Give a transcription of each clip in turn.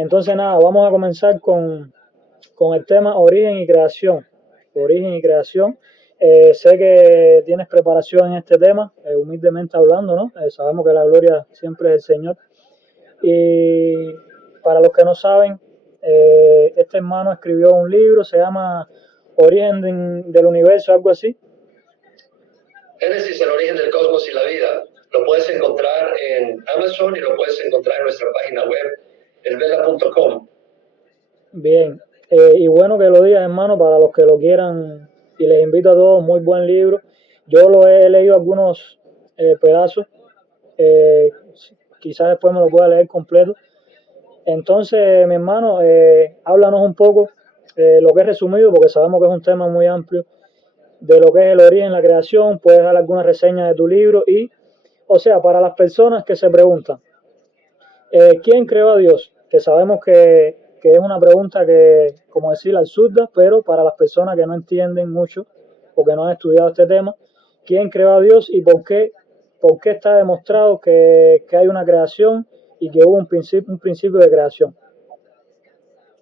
Entonces nada, vamos a comenzar con el tema origen y creación. Origen y creación. Sé que tienes preparación en este tema, humildemente hablando, ¿no? Sabemos que la gloria siempre es del Señor. Y para los que no saben, este hermano escribió un libro, se llama Origen del Universo, algo así. Génesis, el origen del cosmos y la vida. Lo puedes encontrar en Amazon y lo puedes encontrar en nuestra página web, elvela.com. Bien, y bueno que lo digas, hermano, para los que lo quieran, y les invito a todos, muy buen libro. Yo lo he leído algunos pedazos, eh, quizás después me lo pueda leer completo. Entonces, mi hermano, háblanos un poco, lo que es resumido, porque sabemos que es un tema muy amplio, de lo que es el origen, la creación. Puedes dar alguna reseña de tu libro y, o sea, para las personas que se preguntan, ¿quién creó a Dios? Que sabemos que es una pregunta que, como decir, absurda, pero para las personas que no entienden mucho o que no han estudiado este tema, ¿quién creó a Dios y por qué está demostrado que hay una creación y que hubo un principio de creación?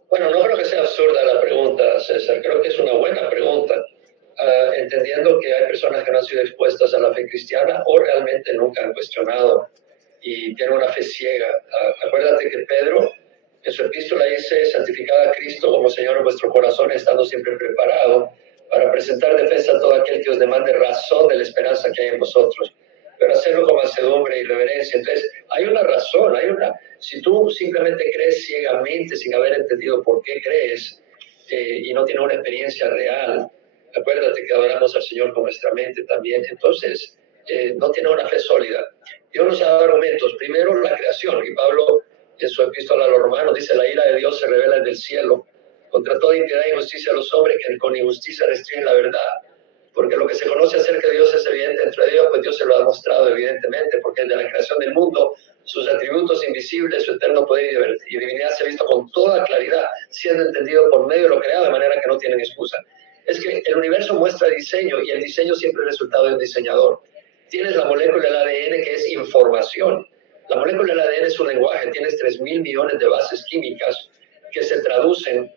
Bueno, no creo que sea absurda la pregunta, César. Creo que es una buena pregunta. Entendiendo que hay personas que no han sido expuestas a la fe cristiana o realmente nunca han cuestionado y tienen una fe ciega. Acuérdate que Pedro en su epístola dice: santificad a Cristo como Señor en vuestro corazón, estando siempre preparado para presentar defensa a todo aquel que os demande razón de la esperanza que hay en vosotros, pero hacerlo con mansedumbre y reverencia. Entonces, hay una razón, si tú simplemente crees ciegamente sin haber entendido por qué crees y no tienes una experiencia real, acuérdate que adoramos al Señor con nuestra mente también, entonces no tiene una fe sólida. Dios nos ha dado argumentos. Primero, la creación, y Pablo en su epístola a los romanos dice: la ira de Dios se revela desde el cielo contra toda impiedad e injusticia a los hombres que con injusticia restringen la verdad. Porque lo que se conoce acerca de Dios es evidente entre Dios, pues Dios se lo ha mostrado evidentemente, porque desde la creación del mundo, sus atributos invisibles, su eterno poder y divinidad se ha visto con toda claridad, siendo entendido por medio de lo creado, de manera que no tienen excusa. Es que el universo muestra diseño, y el diseño siempre es resultado de un diseñador. Tienes la molécula del ADN, que es información. La molécula del ADN es un lenguaje, tienes 3.000 millones de bases químicas que se traducen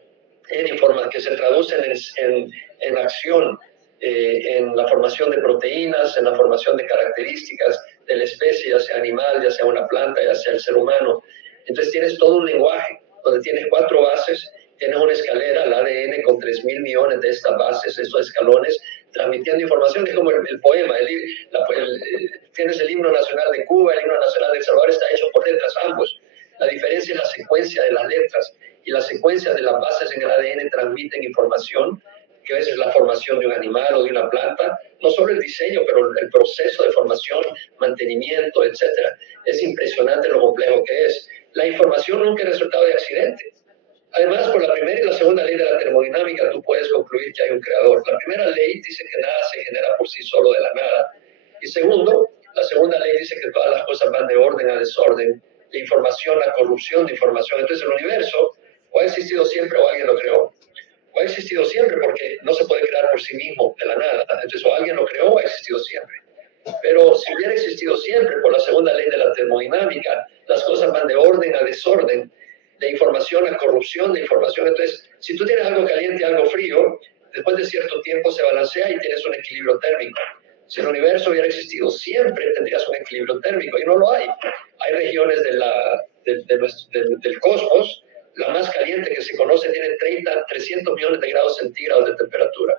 en acción, en la formación de proteínas, en la formación de características de la especie, ya sea animal, ya sea una planta, ya sea el ser humano. Entonces tienes todo un lenguaje donde tienes 4 bases, tienes una escalera, el ADN con 3.000 millones de estas bases, estos escalones, transmitiendo información. Es como el poema, tienes el himno nacional de Cuba, el himno nacional de El Salvador, está hecho por letras ambos. La diferencia es la secuencia de las letras, y la secuencia de las bases en el ADN transmiten información, que a veces es la formación de un animal o de una planta, no solo el diseño, pero el proceso de formación, mantenimiento, etcétera. Es impresionante lo complejo que es. La información nunca es resultado de accidente. Además, por la primera y la segunda ley de la termodinámica, tú puedes concluir que hay un creador. La primera ley dice que nada se genera por sí solo de la nada. Y segundo, la segunda ley dice que todas las cosas van de orden a desorden, de información a corrupción de información. Entonces, el universo o ha existido siempre o alguien lo creó. O ha existido siempre porque no se puede crear por sí mismo de la nada. Entonces, o alguien lo creó o ha existido siempre. Pero si hubiera existido siempre por la segunda ley de la termodinámica, las cosas van de orden a desorden, de información a corrupción de información. Entonces, si tú tienes algo caliente y algo frío, después de cierto tiempo se balancea y tienes un equilibrio térmico. Si el universo hubiera existido siempre, tendrías un equilibrio térmico, y no lo hay. Hay regiones del cosmos. La más caliente que se conoce tiene 300 millones de grados centígrados de temperatura,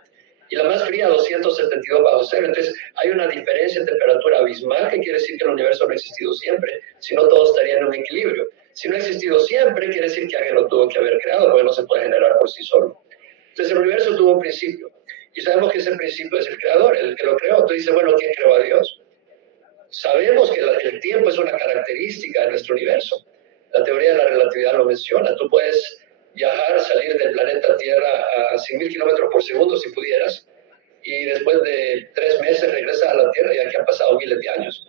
y la más fría 272 bajo cero. Entonces hay una diferencia en temperatura abismal, que quiere decir que el universo no ha existido siempre, si no todo estaría en un equilibrio. Si no ha existido siempre, quiere decir que alguien lo tuvo que haber creado, porque no se puede generar por sí solo. Entonces el universo tuvo un principio, y sabemos que ese principio es el creador, el que lo creó. Tú dices: bueno, ¿quién creó a Dios? Sabemos que el tiempo es una característica de nuestro universo. La teoría de la relatividad lo menciona. Tú puedes viajar, salir del planeta Tierra a 100.000 kilómetros por segundo si pudieras, y después de 3 meses regresas a la Tierra, ya que han pasado miles de años.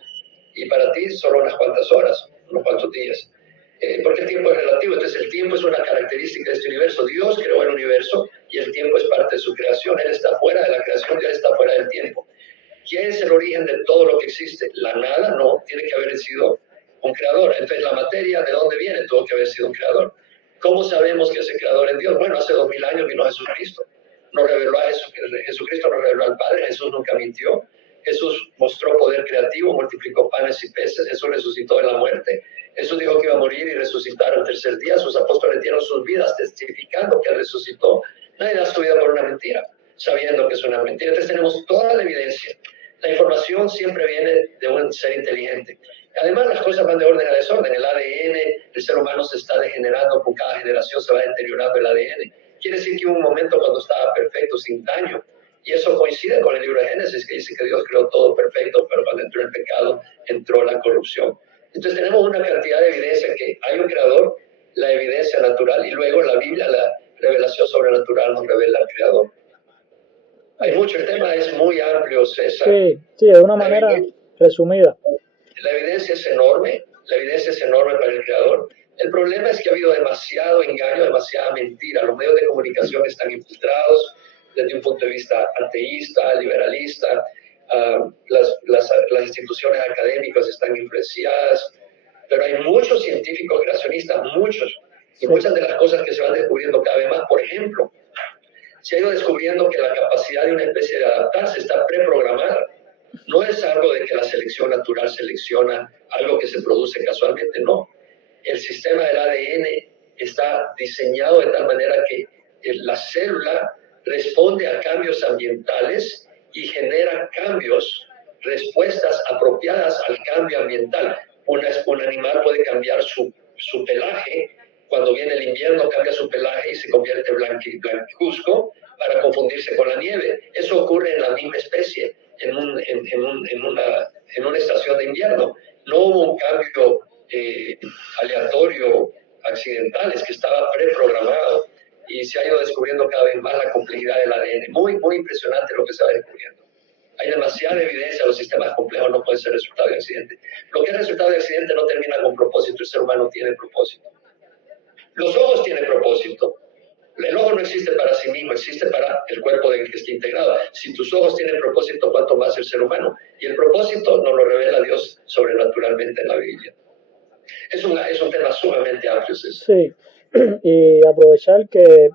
Y para ti solo unas cuantas horas, unos cuantos días. Porque el tiempo es relativo. Entonces el tiempo es una característica de este universo. Dios creó el universo y el tiempo es parte de su creación. Él está fuera de la creación, Dios está fuera del tiempo. ¿Quién es el origen de todo lo que existe? La nada. No, tiene que haber sido un creador. Entonces la materia, ¿de dónde viene? Tuvo que haber sido un creador. ¿Cómo sabemos que ese creador es Dios? Bueno, hace 2000 años vino Jesucristo. Nos reveló a Jesucristo nos reveló al Padre. Jesús nunca mintió. Jesús mostró poder creativo, multiplicó panes y peces. Jesús resucitó de la muerte. Jesús dijo que iba a morir y resucitar al tercer día. Sus apóstoles dieron sus vidas testificando que resucitó. Nadie da su vida por una mentira, sabiendo que es una mentira. Entonces tenemos toda la evidencia. La información siempre viene de un ser inteligente. Además, las cosas van de orden a desorden. El ADN, el ser humano se está degenerando, con cada generación se va deteriorando el ADN. Quiere decir que hubo un momento cuando estaba perfecto, sin daño. Y eso coincide con el libro de Génesis, que dice que Dios creó todo perfecto, pero cuando entró el pecado, entró la corrupción. Entonces tenemos una cantidad de evidencia que hay un creador, la evidencia natural, y luego la Biblia, la revelación sobrenatural nos revela al creador. Hay mucho, el tema es muy amplio, César. Sí, de una manera resumida. La evidencia es enorme para el creador. El problema es que ha habido demasiado engaño, demasiada mentira. Los medios de comunicación están infiltrados desde un punto de vista ateísta, liberalista. Las instituciones académicas están influenciadas, pero hay muchos científicos creacionistas, muchos, y muchas de las cosas que se van descubriendo cada vez más. Por ejemplo, se ha ido descubriendo que la capacidad de una especie de adaptarse está preprogramada. No es algo de que la selección natural selecciona algo que se produce casualmente, no. El sistema del ADN está diseñado de tal manera que la célula responde a cambios ambientales y genera cambios, respuestas apropiadas al cambio ambiental. Un animal puede cambiar su pelaje. Cuando viene el invierno cambia su pelaje y se convierte blancuzco para confundirse con la nieve. Eso ocurre en la misma especie, en una estación de invierno. No hubo un cambio aleatorio, accidental, es que estaba preprogramado y se ha ido descubriendo cada vez más la complejidad del ADN. Muy, muy impresionante lo que se va descubriendo. Hay demasiada evidencia, los sistemas complejos no pueden ser resultado de accidente. Lo que es resultado de accidente no termina con propósito, el ser humano tiene propósito. Los ojos tienen propósito. El ojo no existe para sí mismo, existe para el cuerpo del que está integrado. Si tus ojos tienen propósito, ¿cuánto más el ser humano? Y el propósito nos lo revela Dios sobrenaturalmente en la Biblia. Es un tema sumamente amplio, César. Sí, y aprovechar que,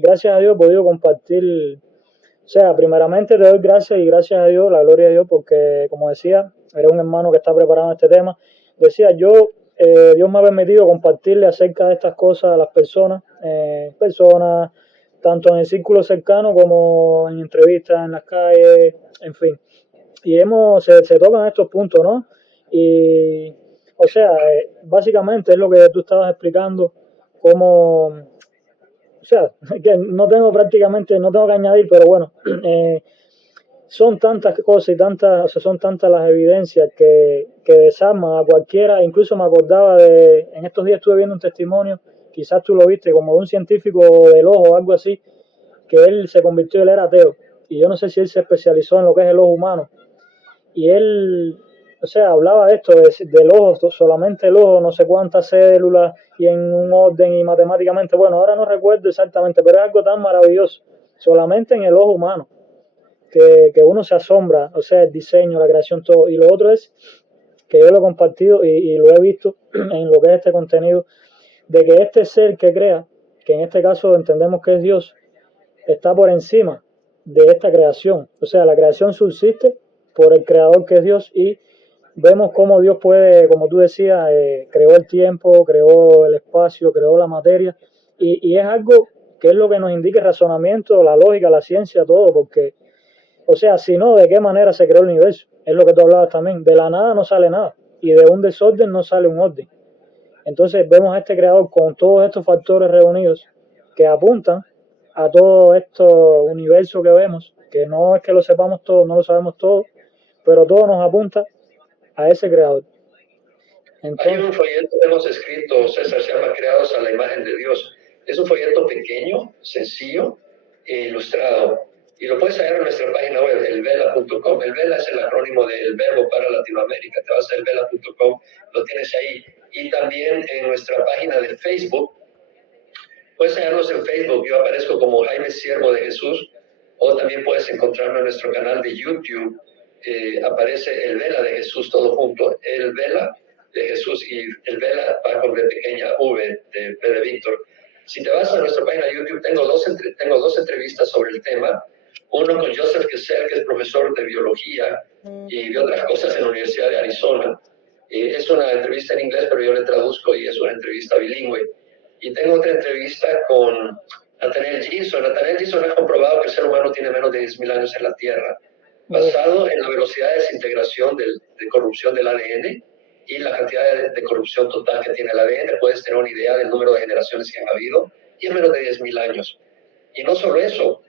gracias a Dios he podido compartir, o sea, primeramente te doy gracias y gracias a Dios, la gloria a Dios, porque como decía, era un hermano que está preparado en este tema. Decía, Dios me ha permitido compartirle acerca de estas cosas a las personas, tanto en el círculo cercano como en entrevistas en las calles, en fin. Y se tocan estos puntos, ¿no? Y, o sea, básicamente es lo que tú estabas explicando, cómo, o sea, que no tengo que añadir, pero bueno, son tantas cosas y son tantas las evidencias que desarman a cualquiera. Incluso me acordaba en estos días estuve viendo un testimonio, quizás tú lo viste, como de un científico del ojo o algo así, que él se convirtió, él era ateo, y yo no sé si él se especializó en lo que es el ojo humano, y él, o sea, hablaba de esto, del ojo, solamente el ojo, no sé cuántas células, y en un orden y matemáticamente, bueno, ahora no recuerdo exactamente, pero es algo tan maravilloso, solamente en el ojo humano, que uno se asombra, o sea, el diseño, la creación, todo. Y lo otro es que yo lo he compartido y lo he visto en lo que es este contenido, de que este ser que crea, que en este caso entendemos que es Dios, está por encima de esta creación. O sea, la creación subsiste por el creador que es Dios, y vemos cómo Dios puede, como tú decías, creó el tiempo, creó el espacio, creó la materia, y es algo que es lo que nos indica el razonamiento, la lógica, la ciencia, todo, porque, o sea, si no, ¿de qué manera se creó el universo? Es lo que tú hablabas también, de la nada no sale nada, y de un desorden no sale un orden. Entonces vemos a este creador con todos estos factores reunidos que apuntan a todo este universo que vemos, que no es que lo sepamos todo, no lo sabemos todo, pero todo nos apunta a ese creador. Entonces, hay un folleto que hemos escrito, César, se llama Creados a la Imagen de Dios. Es un folleto pequeño, sencillo e ilustrado. Y lo puedes hallar en nuestra página web, elvela.com. El Vela es el acrónimo del Verbo para Latinoamérica. Te vas a elvela.com, lo tienes ahí. Y también en nuestra página de Facebook. Puedes hallarnos en Facebook. Yo aparezco como Jaime Siervo de Jesús. O también puedes encontrarme en nuestro canal de YouTube. Aparece El Vela de Jesús todo junto. El Vela de Jesús, y el Vela va con B pequeña, V de V de Víctor. Si te vas a nuestra página de YouTube, tengo dos entrevistas sobre el tema. Uno con Joseph Kessel, que es profesor de biología y de otras cosas en la Universidad de Arizona. Es una entrevista en inglés, pero yo le traduzco y es una entrevista bilingüe. Y tengo otra entrevista con Nathaniel Ginson. Nathaniel Ginson ha comprobado que el ser humano tiene menos de 10.000 años en la Tierra, basado en la velocidad de desintegración de corrupción del ADN y la cantidad de corrupción total que tiene el ADN. Puedes tener una idea del número de generaciones que han habido, y es menos de 10.000 años. Y no solo eso,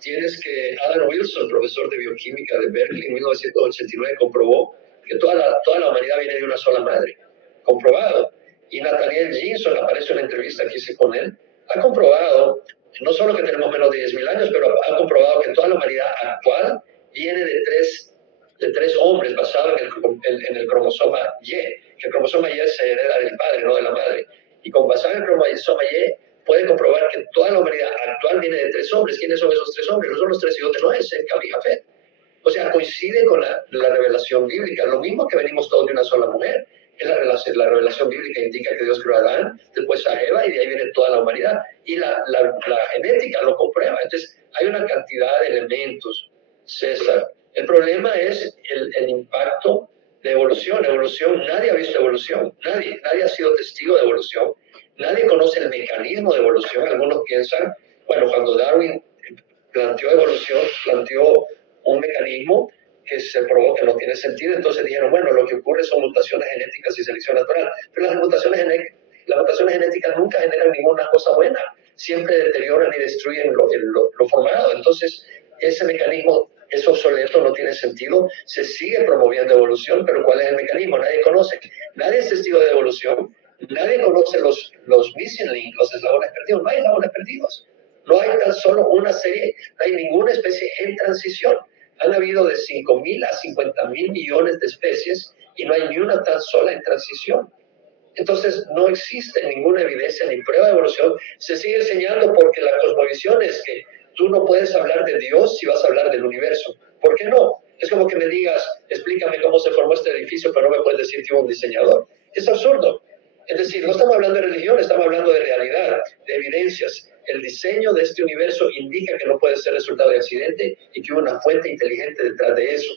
tienes que Alan Wilson, profesor de bioquímica de Berkeley en 1989, comprobó que toda la humanidad viene de una sola madre, comprobado. Y Nathaniel Ginson, aparece en una entrevista que hice con él, ha comprobado no solo que tenemos menos de 10.000 años, pero ha comprobado que toda la humanidad actual viene de tres hombres, basado en el cromosoma Y, que el cromosoma Y se hereda del padre, no de la madre. Y con basado en el cromosoma Y, puede comprobar que toda la humanidad actual viene de tres hombres. ¿Quiénes son esos tres hombres? No son los tres hijos de Noé, es Sem, Cam y Jafet. O sea, coincide con la revelación bíblica. Lo mismo que venimos todos de una sola mujer. La revelación bíblica indica que Dios creó a Adán, después a Eva, y de ahí viene toda la humanidad. Y la genética lo comprueba. Entonces, hay una cantidad de elementos, César. El problema es el impacto de evolución. Nadie ha visto evolución. Nadie ha sido testigo de evolución. Nadie conoce el mecanismo de evolución. Algunos piensan, bueno, cuando Darwin planteó evolución, planteó un mecanismo que se probó que no tiene sentido. Entonces dijeron, bueno, lo que ocurre son mutaciones genéticas y selección natural. Pero las mutaciones genéticas nunca generan ninguna cosa buena. Siempre deterioran y destruyen lo formado. Entonces, ese mecanismo es obsoleto, no tiene sentido. Se sigue promoviendo evolución, pero ¿cuál es el mecanismo? Nadie conoce. Nadie es testigo de evolución. Nadie conoce los missing links, los eslabones perdidos. No hay eslabones perdidos. No hay tan solo una serie, no hay ninguna especie en transición. Han habido de 5.000 a 50.000 millones de especies y no hay ni una tan sola en transición. Entonces, no existe ninguna evidencia ni prueba de evolución. Se sigue enseñando porque la cosmovisión es que tú no puedes hablar de Dios si vas a hablar del universo. ¿Por qué no? Es como que me digas, explícame cómo se formó este edificio, pero no me puedes decir que hubo un diseñador. Es absurdo. Es decir, no estamos hablando de religión, estamos hablando de realidad, de evidencias. El diseño de este universo indica que no puede ser resultado de accidente y que hubo una fuente inteligente detrás de eso.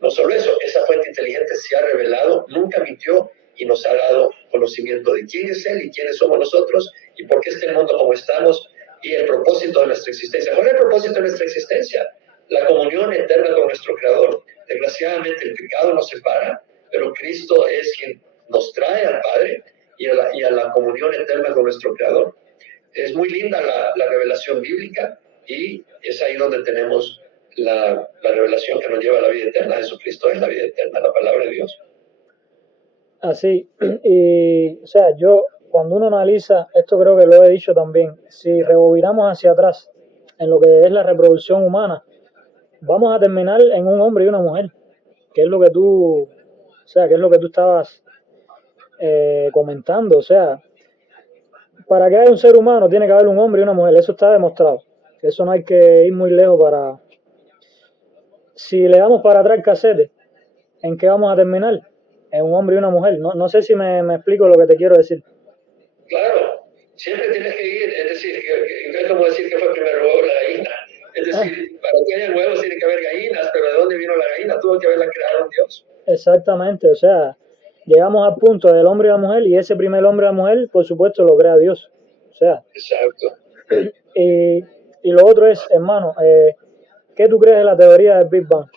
No solo eso, esa fuente inteligente se ha revelado, nunca mintió y nos ha dado conocimiento de quién es Él y quiénes somos nosotros y por qué está el mundo como estamos y el propósito de nuestra existencia. ¿Cuál es el propósito de nuestra existencia? La comunión eterna con nuestro Creador. Desgraciadamente el pecado nos separa, pero Cristo es quien nos trae al Padre y a la comunión eterna con nuestro Creador. Es muy linda la revelación bíblica y es ahí donde tenemos la revelación que nos lleva a la vida eterna. Jesucristo es la vida eterna, la palabra de Dios. Así, y o sea, yo cuando uno analiza, esto creo que lo he dicho también, si rebobinamos hacia atrás en lo que es la reproducción humana, vamos a terminar en un hombre y una mujer, que es lo que tú, o sea, que es lo que tú estabas comentando, o sea, para que haya un ser humano tiene que haber un hombre y una mujer, eso está demostrado, eso no hay que ir muy lejos para, si le damos para atrás el casete, ¿en qué vamos a terminar? En un hombre y una mujer, no sé si me explico lo que te quiero decir. Claro, siempre tienes que ir, es decir, es como decir que fue primero huevo la gallina. Es decir, para que haya huevos tiene que haber gallinas, pero ¿de dónde vino la gallina? Tuvo que haberla creado un Dios. Exactamente, o sea, llegamos al punto del hombre y la mujer y ese primer hombre y la mujer, por supuesto, lo crea Dios. O sea, exacto. Y lo otro es, hermano, ¿qué tú crees de la teoría del Big Bang?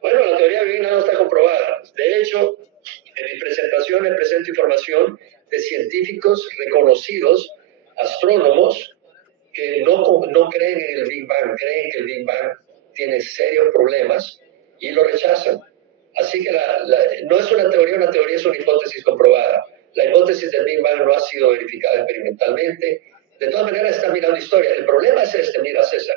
Bueno, la teoría bíblica no está comprobada. De hecho, en mis presentaciones presento información de científicos reconocidos, astrónomos, que no creen en el Big Bang, creen que el Big Bang tiene serios problemas y lo rechazan. Así que no es una teoría es una hipótesis comprobada. La hipótesis del Big Bang no ha sido verificada experimentalmente. De todas maneras, está mirando historia. El problema es este, mira, César.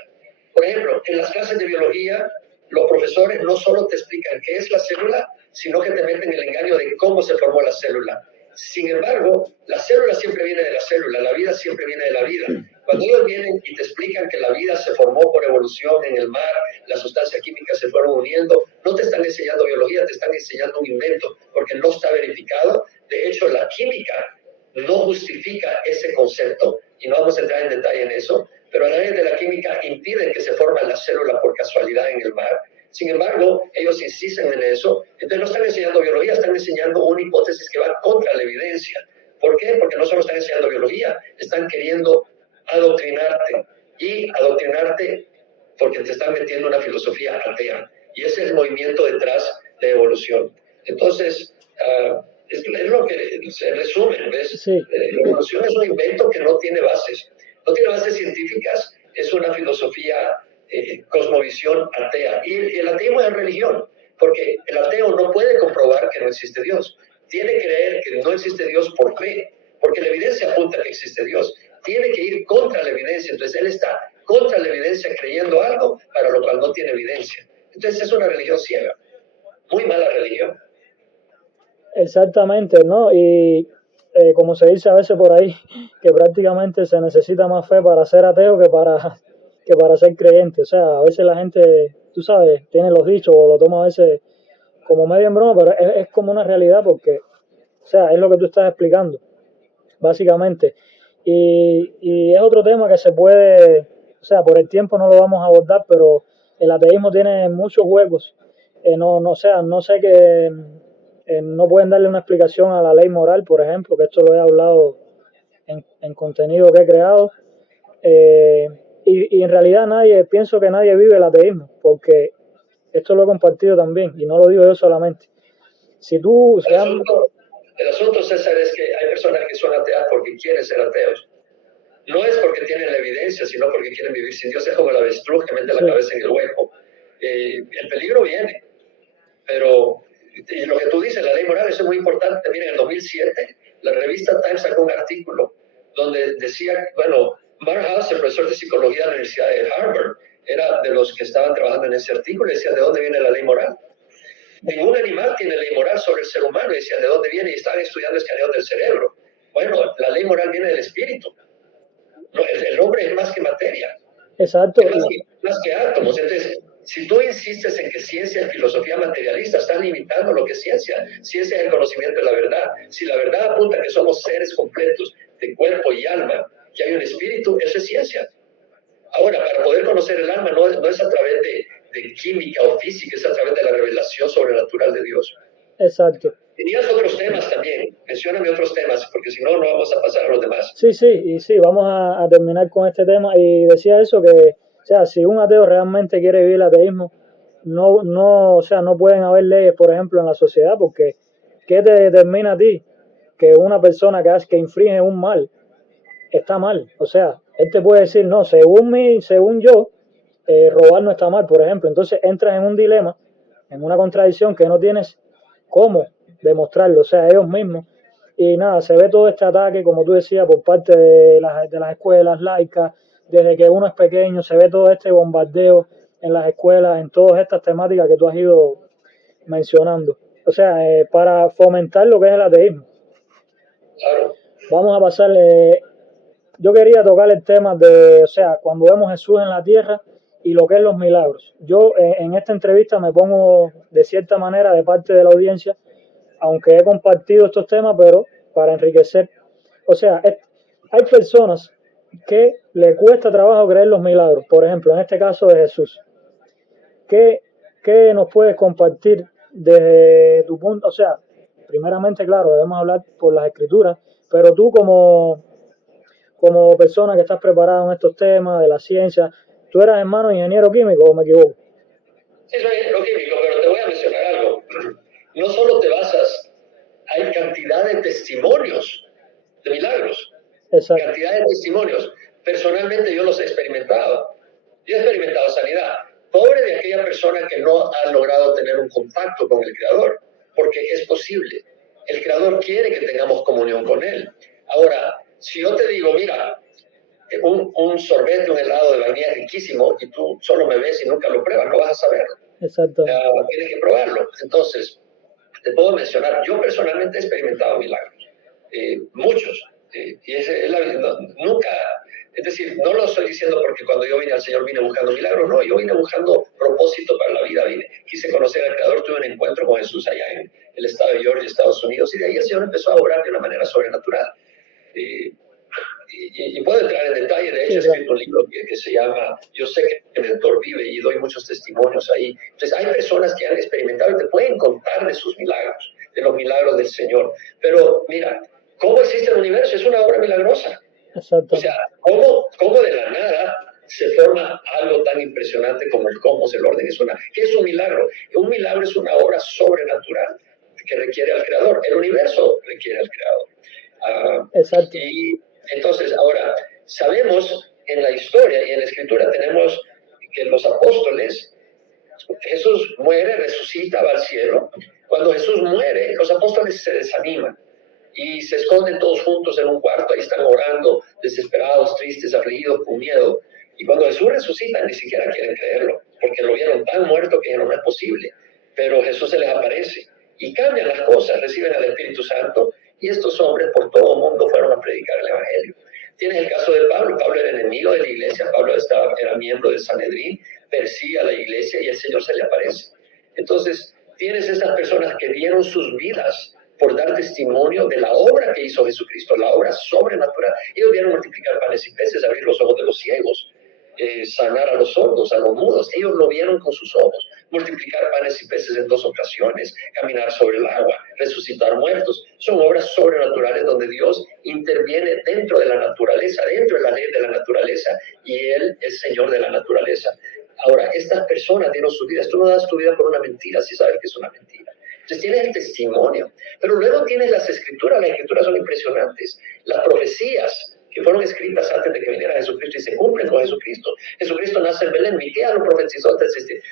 Por ejemplo, en las clases de biología, los profesores no solo te explican qué es la célula, sino que te meten el engaño de cómo se formó la célula. Sin embargo, la célula siempre viene de la célula, la vida siempre viene de la vida. Cuando ellos vienen y te explican que la vida se formó por evolución en el mar, las sustancias químicas se fueron uniendo, no te están enseñando biología, te están enseñando un invento, porque no está verificado. De hecho, la química no justifica ese concepto, y no vamos a entrar en detalle en eso, pero las leyes de la química impiden que se formen las células por casualidad en el mar. Sin embargo, ellos insisten en eso. Entonces no están enseñando biología, están enseñando una hipótesis que va contra la evidencia. ¿Por qué? Porque no solo están enseñando biología, están queriendo adoctrinarte. Y adoctrinarte porque te están metiendo una filosofía atea. Y ese es el movimiento detrás de evolución. Entonces, es lo que se resume, ¿ves? Sí. La evolución es un invento que no tiene bases. No tiene bases científicas, es una filosofía cosmovisión atea. Y el ateísmo es religión, porque el ateo no puede comprobar que no existe Dios. Tiene que creer que no existe Dios por fe, porque la evidencia apunta que existe Dios. Tiene que ir contra la evidencia. Entonces él está contra la evidencia creyendo algo para lo cual no tiene evidencia. Entonces es una religión ciega, muy mala religión. Exactamente, ¿no? Y como se dice a veces por ahí, que prácticamente se necesita más fe para ser ateo que para ser creyente. O sea, a veces la gente, tú sabes, tiene los dichos o lo toma a veces como medio en broma, pero es como una realidad porque, o sea, es lo que tú estás explicando, básicamente. Y es otro tema que se puede, o sea, por el tiempo no lo vamos a abordar, pero el ateísmo tiene muchos huecos. No sé que no pueden darle una explicación a la ley moral, por ejemplo, que esto lo he hablado en contenido que he creado. Eh, y en realidad pienso que nadie vive el ateísmo, porque esto lo he compartido también, y no lo digo yo solamente. Si tú... El asunto, César, es que hay personas que son ateas porque quieren ser ateos. No es porque tienen la evidencia, sino porque quieren vivir sin Dios. Es como el avestruz que mete la cabeza en el hueco. El peligro viene, pero y lo que tú dices, la ley moral, eso es muy importante. Mira, en el 2007, la revista Time sacó un artículo donde decía, bueno, Mark House, el profesor de psicología de la Universidad de Harvard, era de los que estaban trabajando en ese artículo y decía, ¿de dónde viene la ley moral? Ningún animal tiene ley moral sobre el ser humano, y decían, ¿de dónde viene? Y estaban estudiando escaneos del cerebro. Bueno, la ley moral viene del espíritu. No, el hombre es más que materia. Exacto. Es más que átomos. Entonces, si tú insistes en que ciencia es filosofía materialista, estás limitando lo que es ciencia. Ciencia es el conocimiento de la verdad. Si la verdad apunta que somos seres completos de cuerpo y alma, que hay un espíritu, eso es ciencia. Ahora, para poder conocer el alma no es a través de química o física, es a través de la revelación sobrenatural de Dios. Exacto. Tenías otros temas también. Mencióname otros temas, porque si no, no vamos a pasar a los demás. Sí, vamos a terminar con este tema. Y decía eso que, o sea, si un ateo realmente quiere vivir el ateísmo, o sea, no pueden haber leyes, por ejemplo, en la sociedad, porque ¿qué te determina a ti que una persona que infringe un mal está mal? O sea, él te puede decir, no, según yo, robar no está mal, por ejemplo. Entonces entras en un dilema, en una contradicción que no tienes cómo demostrarlo, o sea, ellos mismos. Y nada, se ve todo este ataque, como tú decías, por parte de las escuelas laicas, desde que uno es pequeño, se ve todo este bombardeo en las escuelas, en todas estas temáticas que tú has ido mencionando. O sea, para fomentar lo que es el ateísmo. Claro. Vamos a pasar, yo quería tocar el tema de, o sea, cuando vemos a Jesús en la tierra y lo que es los milagros. Yo en esta entrevista me pongo de cierta manera de parte de la audiencia, aunque he compartido estos temas, pero para enriquecer. O sea, hay personas que le cuesta trabajo creer los milagros. Por ejemplo, en este caso de Jesús. ¿Qué nos puedes compartir desde tu punto? O sea, primeramente, claro, debemos hablar por las escrituras, pero tú como persona que estás preparada en estos temas de la ciencia, ¿tú eras hermano ingeniero químico o me equivoco? Sí, soy ingeniero químico, pero te voy a mencionar algo. No solo te basas, hay cantidad de testimonios de milagros. Exacto. Cantidad de testimonios. Personalmente yo los he experimentado. Yo he experimentado sanidad. Pobre de aquella persona que no ha logrado tener un contacto con el Creador, porque es posible. El Creador quiere que tengamos comunión con Él. Ahora, si yo te digo, mira, un sorbete, un helado de vainilla riquísimo, y tú solo me ves y nunca lo pruebas, no vas a saberlo. Exacto. Tienes que probarlo. Entonces, te puedo mencionar, yo personalmente he experimentado milagros. muchos. Nunca, es decir, no lo estoy diciendo porque cuando yo vine al Señor vine buscando milagros, no, yo vine buscando propósito para la vida, quise conocer al Creador, tuve un encuentro con Jesús allá en el estado de Georgia, Estados Unidos, y de ahí el Señor empezó a obrar de una manera sobrenatural. Y puedo entrar en detalle, de hecho he escrito un libro que se llama Yo sé que el Mentor vive, y doy muchos testimonios ahí. Entonces hay personas que han experimentado y te pueden contar de sus milagros, de los milagros del Señor. Pero mira, ¿cómo existe el universo? Es una obra milagrosa. Exacto. O sea, ¿cómo de la nada se forma algo tan impresionante como el cosmos, el orden? ¿Qué es un milagro? Un milagro es una obra sobrenatural que requiere al Creador. El universo requiere al Creador. Exacto. Y entonces, ahora, sabemos en la historia y en la Escritura tenemos que los apóstoles, Jesús muere, resucita, va al cielo. Cuando Jesús muere, los apóstoles se desaniman y se esconden todos juntos en un cuarto, ahí están orando, desesperados, tristes, afligidos, con miedo. Y cuando Jesús resucita, ni siquiera quieren creerlo, porque lo vieron tan muerto que ya no es posible. Pero Jesús se les aparece y cambian las cosas, reciben al Espíritu Santo, y estos hombres por todo el mundo fueron a predicar el Evangelio. Tienes el caso de Pablo. Pablo era enemigo de la iglesia, Pablo era miembro del Sanedrín, persigue a la iglesia y el Señor se le aparece. Entonces, tienes estas personas que dieron sus vidas por dar testimonio de la obra que hizo Jesucristo, la obra sobrenatural. Ellos vieron multiplicar panes y peces, abrir los ojos de los ciegos, sanar a los sordos, a los mudos. Ellos lo vieron con sus ojos. Multiplicar panes y peces en 2 ocasiones, caminar sobre el agua, resucitar muertos. Son obras sobrenaturales donde Dios interviene dentro de la naturaleza, dentro de la ley de la naturaleza, y Él es Señor de la naturaleza. Ahora, estas personas dieron sus vidas. Tú no das tu vida por una mentira si sabes que es una mentira. Entonces tienes el testimonio, pero luego tienes las escrituras son impresionantes. Las profecías que fueron escritas antes de que viniera Jesucristo y se cumplen con Jesucristo. Jesucristo nace en Belén. Miqueas lo profetizó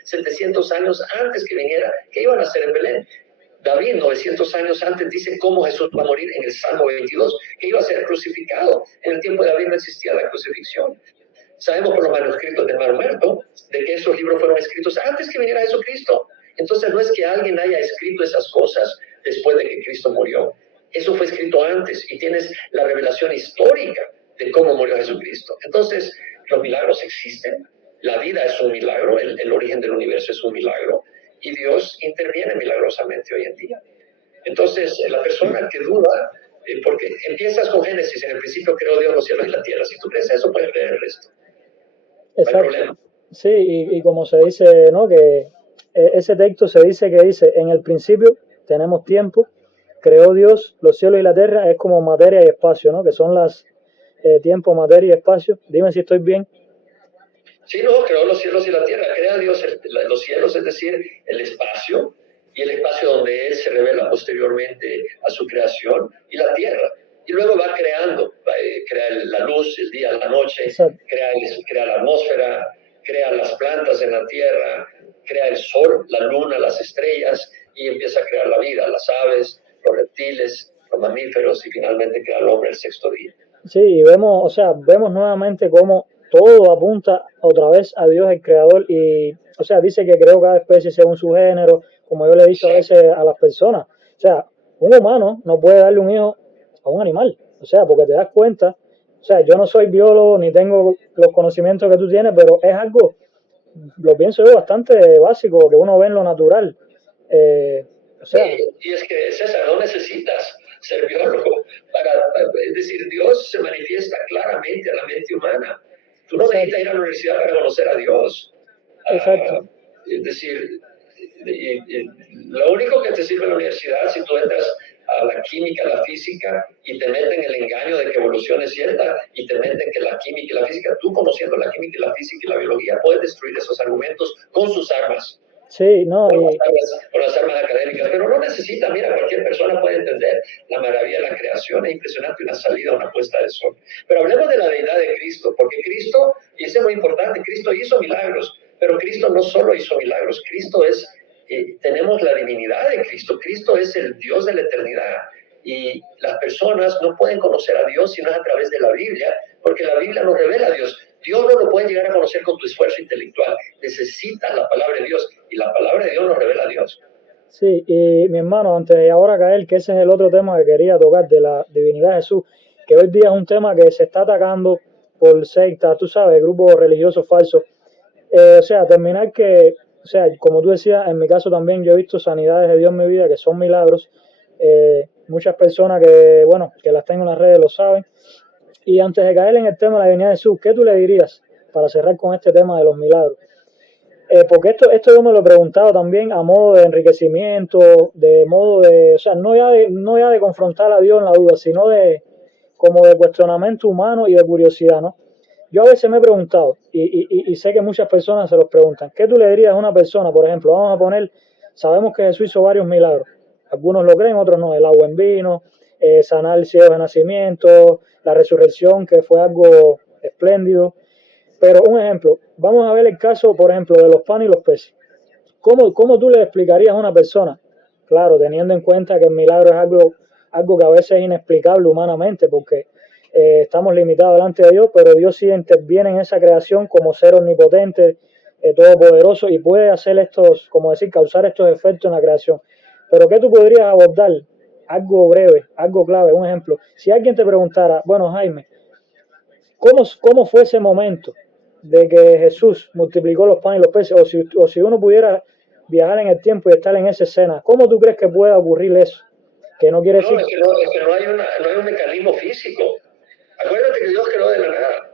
700 años antes que viniera, que iba a nacer en Belén. David, 900 años antes, dice cómo Jesús va a morir en el Salmo 22, que iba a ser crucificado. En el tiempo de David no existía la crucifixión. Sabemos por los manuscritos del Mar Muerto de que esos libros fueron escritos antes que viniera Jesucristo. Entonces no es que alguien haya escrito esas cosas después de que Cristo murió. Eso fue escrito antes y tienes la revelación histórica de cómo murió Jesucristo. Entonces, los milagros existen. La vida es un milagro, el origen del universo es un milagro y Dios interviene milagrosamente hoy en día. Entonces, la persona que duda, porque empiezas con Génesis, en el principio creó Dios los cielos y la tierra. Si tú crees eso, puedes creer el resto. Exacto. No hay problema. Sí, y como se dice, ¿no? Que ese texto se dice que dice, en el principio tenemos tiempo, creó Dios los cielos y la tierra, es como materia y espacio, ¿no? Que son las tiempo, materia y espacio. Dime si estoy bien. Sí, no, creó los cielos y la tierra, crea Dios los cielos, es decir, el espacio, y el espacio donde Él se revela posteriormente a su creación, y la tierra. Y luego va creando, crea la luz, el día, la noche, crea la atmósfera, crea las plantas en la tierra, crea el sol, la luna, las estrellas, y empieza a crear la vida, las aves, los reptiles, los mamíferos, y finalmente crea al hombre el 6º día. Sí, y vemos nuevamente cómo todo apunta otra vez a Dios el Creador y, o sea, dice que creó cada especie según su género, como yo le he dicho a veces a las personas. O sea, un humano no puede darle un hijo a un animal, o sea, porque te das cuenta, o sea, yo no soy biólogo ni tengo los conocimientos que tú tienes, pero es algo, lo pienso yo, bastante básico, que uno ve en lo natural. O sea, y es que, César, no necesitas ser biólogo. Es decir, Dios se manifiesta claramente a la mente humana. Tú no necesitas ir a la universidad para conocer a Dios. Exacto. Es decir, lo único que te sirve en la universidad, si tú entras a la química, a la física, y te meten el engaño de que evolución es cierta, y te meten que la química y la física, tú conociendo la química y la física y la biología, puedes destruir esos argumentos con sus armas. Sí, no, con las armas académicas, pero no necesita, mira, cualquier persona puede entender la maravilla de la creación, es impresionante una salida, una puesta de sol. Pero hablemos de la deidad de Cristo, porque Cristo, y eso es muy importante, Cristo hizo milagros, pero Cristo no solo hizo milagros, Cristo es, tenemos la divinidad de Cristo, Cristo es el Dios de la eternidad, y las personas no pueden conocer a Dios si no es a través de la Biblia, porque la Biblia nos revela a Dios. Dios no lo puede llegar a conocer con tu esfuerzo intelectual. Necesitas la palabra de Dios y la palabra de Dios nos revela a Dios. Sí, y mi hermano, antes de ahora caer, que ese es el otro tema que quería tocar de la divinidad de Jesús, que hoy día es un tema que se está atacando por sectas, tú sabes, grupos religiosos falsos. O sea, terminar que, o sea, como tú decías, en mi caso también yo he visto sanidades de Dios en mi vida que son milagros. Muchas personas que, bueno, que las tengo en las redes lo saben. Y antes de caer en el tema de la divinidad de Jesús, ¿qué tú le dirías para cerrar con este tema de los milagros? Porque esto yo me lo he preguntado también a modo de enriquecimiento, de modo de, o sea, no ya de confrontar a Dios en la duda, sino de como de cuestionamiento humano y de curiosidad, ¿no? Yo a veces me he preguntado, y sé que muchas personas se los preguntan, ¿qué tú le dirías a una persona, por ejemplo, vamos a poner, sabemos que Jesús hizo varios milagros, algunos lo creen, otros no, el agua en vino, sanar el ciego de nacimiento, la resurrección, que fue algo espléndido, pero un ejemplo, vamos a ver el caso, por ejemplo, de los panes y los peces. ¿Cómo tú le explicarías a una persona? Claro, teniendo en cuenta que el milagro es algo que a veces es inexplicable humanamente, porque estamos limitados delante de Dios, pero Dios sí interviene en esa creación como ser omnipotente, todopoderoso, y puede hacer estos, como decir, causar estos efectos en la creación. Pero ¿qué tú podrías abordar? Algo breve, algo clave, un ejemplo. Si alguien te preguntara, bueno, Jaime, ¿cómo fue ese momento de que Jesús multiplicó los panes y los peces? O si uno pudiera viajar en el tiempo y estar en esa escena, ¿cómo tú crees que pueda ocurrir eso? Que no quiere decir... No, es que no hay un mecanismo físico. Acuérdate que Dios creó de la nada.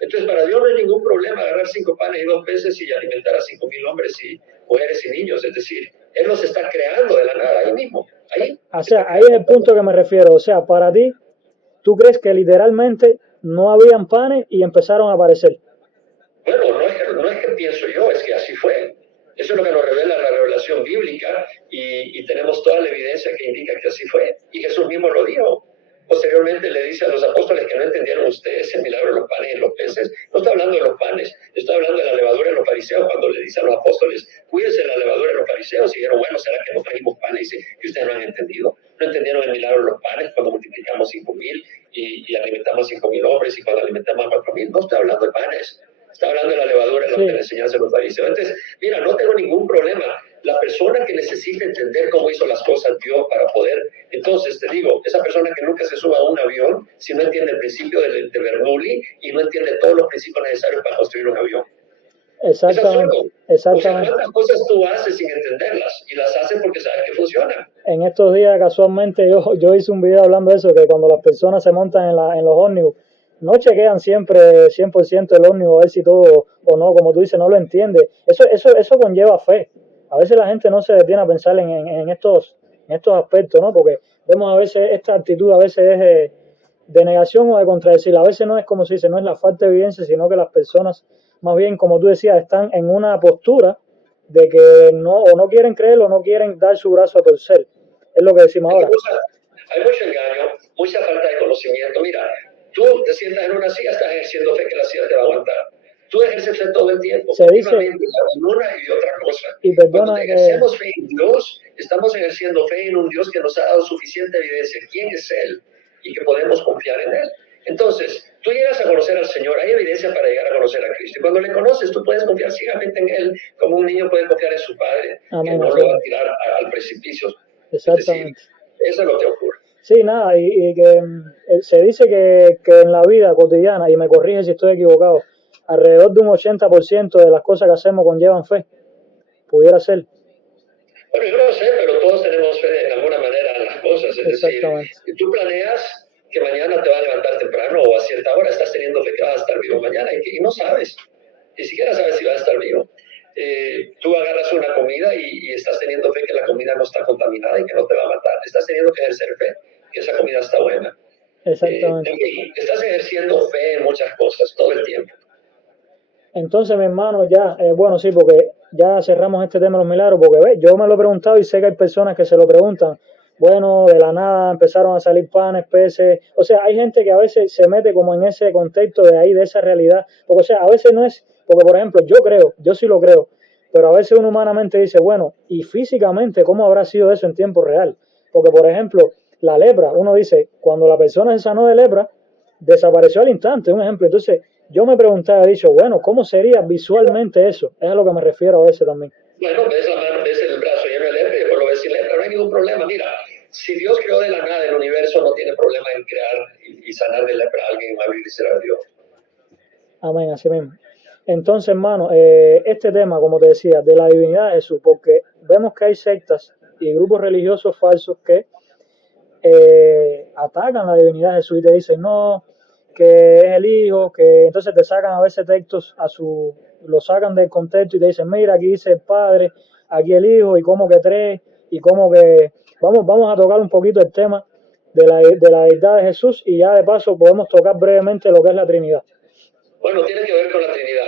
Entonces, para Dios no hay ningún problema agarrar 5 panes y 2 peces y alimentar a 5,000 hombres y mujeres y niños. Es decir, Él los está creando de la nada, ahí mismo. Ahí. O sea, ahí es el punto que me refiero. O sea, para ti, ¿tú crees que literalmente no habían panes y empezaron a aparecer? Bueno, no es que pienso yo, es que así fue. Eso es lo que nos revela la revelación bíblica y tenemos toda la evidencia que indica que así fue. Y Jesús mismo lo dijo. Posteriormente le dice a los apóstoles que no entendieron ustedes el milagro de los panes y los peces. No está hablando de los panes, está hablando de la levadura de los fariseos. Cuando le dice a los apóstoles, cuídense de la levadura de los fariseos, y dijeron, bueno, ¿será que no trajimos panes? Dice, que ustedes no han entendido. No entendieron el milagro de los panes cuando multiplicamos 5,000 y alimentamos 5,000 hombres y cuando alimentamos a 4,000. No está hablando de panes. Está hablando de la levadura de la enseñanza de los fariseos. Entonces, mira, no tengo ningún problema. La persona que necesita entender cómo hizo las cosas Dios para poder, entonces te digo, esa persona que nunca se suba a un avión, si no entiende el principio de Bernoulli y no entiende todos los principios necesarios para construir un avión. Exactamente, exactamente. O sea, ¿cuántas cosas tú haces sin entenderlas? Y las haces porque sabes que funcionan. En estos días, casualmente, yo hice un video hablando de eso, que cuando las personas se montan en los ómnibus, no chequean siempre 100% el ómnibus a ver si todo o no, como tú dices, no lo entiende. Eso conlleva fe. A veces la gente no se detiene a pensar en estos aspectos, ¿no? Porque vemos a veces esta actitud, a veces es de negación o de contradecir. A veces no es como se dice, no es la falta de evidencia, sino que las personas, más bien, como tú decías, están en una postura de que no, o no quieren creer o no quieren dar su brazo a torcer. Es lo que decimos ahora. Hay mucho engaño, mucha falta de conocimiento. Mira, tú te sientas en una silla, estás ejerciendo fe que la silla te va a aguantar. Tú ejerces fe todo el tiempo. Se dice, en una y otra cosa. Y perdona Cuando ejercemos fe en Dios, estamos ejerciendo fe en un Dios que nos ha dado suficiente evidencia. ¿Quién es Él? Y que podemos confiar en Él. Entonces, tú llegas a conocer al Señor, hay evidencia para llegar a conocer a Cristo. Y cuando le conoces, tú puedes confiar ciegamente en Él, como un niño puede confiar en su padre, que no lo va a tirar al precipicio. Exactamente. Es decir, eso es lo que ocurre. Sí, nada, y que se dice que en la vida cotidiana, y me corrige si estoy equivocado, alrededor de un 80% de las cosas que hacemos conllevan fe. Pudiera ser. Bueno, yo no lo sé, pero todos tenemos fe de alguna manera en las cosas. Es decir, si tú planeas que mañana te vas a levantar temprano o a cierta hora, estás teniendo fe que vas a estar vivo mañana y no sabes. Ni siquiera sabes si vas a estar vivo. Tú agarras una comida y estás teniendo fe que la comida no está contaminada y que no te va a matar. Estás teniendo que ejercer fe que esa comida está buena. Exactamente. Estás ejerciendo fe en muchas cosas todo el tiempo. Entonces, mi hermano, ya, bueno, sí, porque ya cerramos este tema de los milagros, porque yo me lo he preguntado y sé que hay personas que se lo preguntan. Bueno, de la nada empezaron a salir panes, peces. O sea, hay gente que a veces se mete como en ese contexto de ahí, de esa realidad. Porque, o sea, a veces no es, porque por ejemplo, yo sí lo creo, pero a veces uno humanamente dice, bueno, y físicamente, ¿cómo habrá sido eso en tiempo real? Porque, por ejemplo, la lepra, uno dice, cuando la persona se sanó de lepra, desapareció al instante, un ejemplo. Entonces, yo me preguntaba, he dicho, bueno, ¿cómo sería visualmente eso? Es a lo que me refiero a veces también. Bueno, ves la mano, ves el brazo lleno de lepra y después lo ves ningún problema. Mira, si Dios creó de la nada el universo, no tiene problema en crear y sanar de lepra a alguien, abrir y cerrar a Dios. Amén, así mismo. Entonces, hermano, este tema, como te decía, de la divinidad de Jesús, porque vemos que hay sectas y grupos religiosos falsos que atacan la divinidad de Jesús y te dicen, no, que es el Hijo, que entonces te sacan a veces textos lo sacan del contexto y te dicen, mira, aquí dice el Padre, aquí el Hijo, y como que tres, y como que, vamos a tocar un poquito el tema de la deidad de Jesús y ya de paso podemos tocar brevemente lo que es la Trinidad. Bueno, tiene que ver con la Trinidad.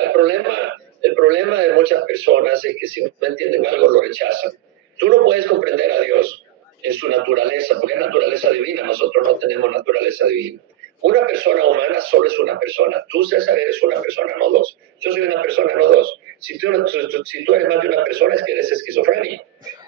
El problema de muchas personas es que si no entienden algo lo rechazan. Tú no puedes comprender a Dios en su naturaleza, porque es naturaleza divina. Nosotros no tenemos naturaleza divina. Una persona humana solo es una persona. Tú, César, eres una persona, no dos. Yo soy una persona, no dos. Si tú eres más de una persona, es que eres esquizofrénico.